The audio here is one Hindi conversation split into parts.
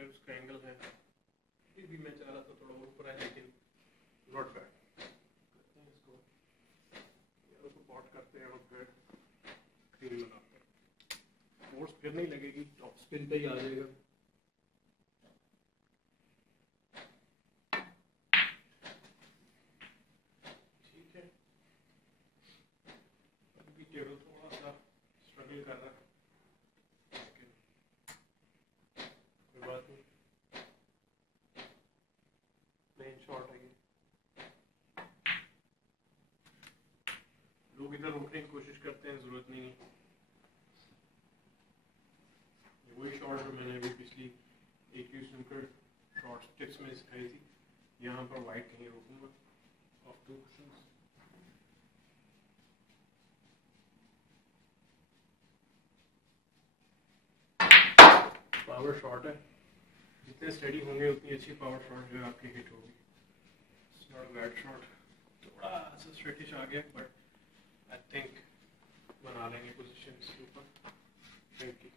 फिर उसका एंगल है, फिर भी मैं चाह रहा था थोड़ा ऊपर है, लेकिन नॉट बैड। करते हैं इसको, उसको पॉट करते हैं और फिर क्रीम बनाते हैं। फोर्स फिर नहीं लगेगी, टॉप स्पिन पे ही आ जाएगा। ठीक है, अभी टेबल थोड़ा सा स्ट्रगल कर रहा है, लेकिन कोई बात नहीं, प्लेन शॉट है ये। लोग इधर रोकने की कोशिश करते हैं, जरूरत नहीं है। वही शॉट जो मैंने अभी पिछली एक स्नूकर शॉर्ट टिप्स में सिखाई थी, यहाँ पर वाइट कहीं रोकूंगा ऑफ 2 कुशन्स। पावर शॉट है, जितने स्टडी होंगे उतनी अच्छी पावर शॉट जो है आपकी हिट होगी। इट्स नॉट बैड शॉट, थोड़ा सा स्ट्रेटिश आ गया, बट आई थिंक बना लेंगे पोजीशन इसके ऊपर। Thank you.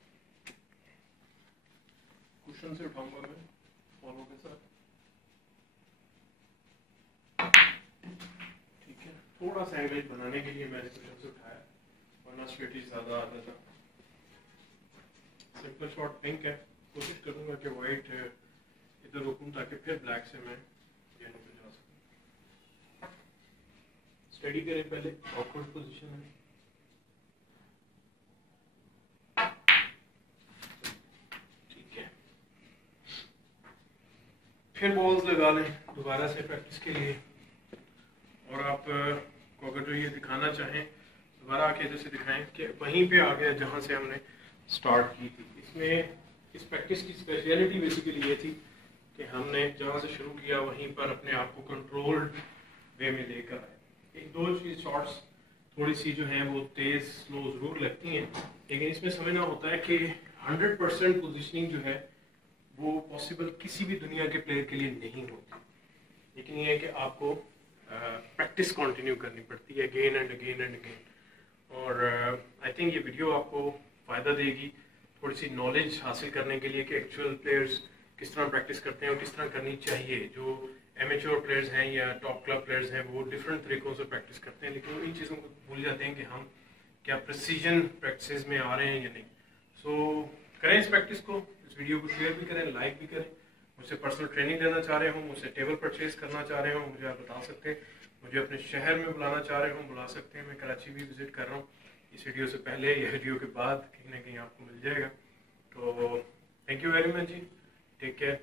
कुशन से उठाऊंगा मैं फॉलो के साथ। ठीक है, थोड़ा सा एंगल बनाने के लिए मैंने कुशन से उठाया, वरना स्ट्रेटिश ज़्यादा आता था। सिंपल शॉट पिंक है, कोशिश करूंगा कि वाइट इधर रुकूं ताकि फिर ब्लैक से मैं गेंद पे जा सकूं। स्टडी करें पहले, ऑकवर्ड पोजीशन है। ठीक है, फिर बॉल्स लगा लें दोबारा से प्रैक्टिस के लिए। और आप को अगर जो ये दिखाना चाहें दोबारा आके इधर से दिखाएं कि वहीं पे आ गया जहां से हमने स्टार्ट की थी। इसमें इस प्रैक्टिस की स्पेशलिटी बेसिकली ये थी कि हमने जहाँ से शुरू किया वहीं पर अपने आप को कंट्रोल्ड वे में लेकर आए। एक दो चीज शॉट्स थोड़ी सी जो हैं वो तेज स्लो जरूर लगती हैं, लेकिन इसमें समझना होता है कि 100% पोजिशनिंग जो है वो पॉसिबल किसी भी दुनिया के प्लेयर के लिए नहीं होती। लेकिन ये है कि आपको प्रैक्टिस कंटिन्यू करनी पड़ती है again and again and again. और आई थिंक ये वीडियो आपको फ़ायदा देगी थोड़ी सी नॉलेज हासिल करने के लिए कि एक्चुअल प्लेयर्स किस तरह प्रैक्टिस करते हैं और किस तरह करनी चाहिए। जो एमेच्योर प्लेयर्स हैं या टॉप क्लब प्लेयर्स हैं वो डिफरेंट तरीक़ों से प्रैक्टिस करते हैं, लेकिन इन चीज़ों को भूल जाते हैं कि हम क्या प्रिसीजन प्रैक्टिस में आ रहे हैं या नहीं। सो करें इस प्रैक्टिस को, इस वीडियो को शेयर भी करें, लाइक भी करें। मुझसे पर्सनल ट्रेनिंग लेना चाह रहे हो, मुझसे टेबल परचेज करना चाह रहे हो, मुझे आप बता सकते हैं। मुझे अपने शहर में बुलाना चाह रहे हो, बुला सकते हैं। मैं कराची भी विजिट कर रहा हूँ, इस वीडियो से पहले या वीडियो के बाद कहीं ना कहीं आपको मिल जाएगा। तो thank you very much ji, take care.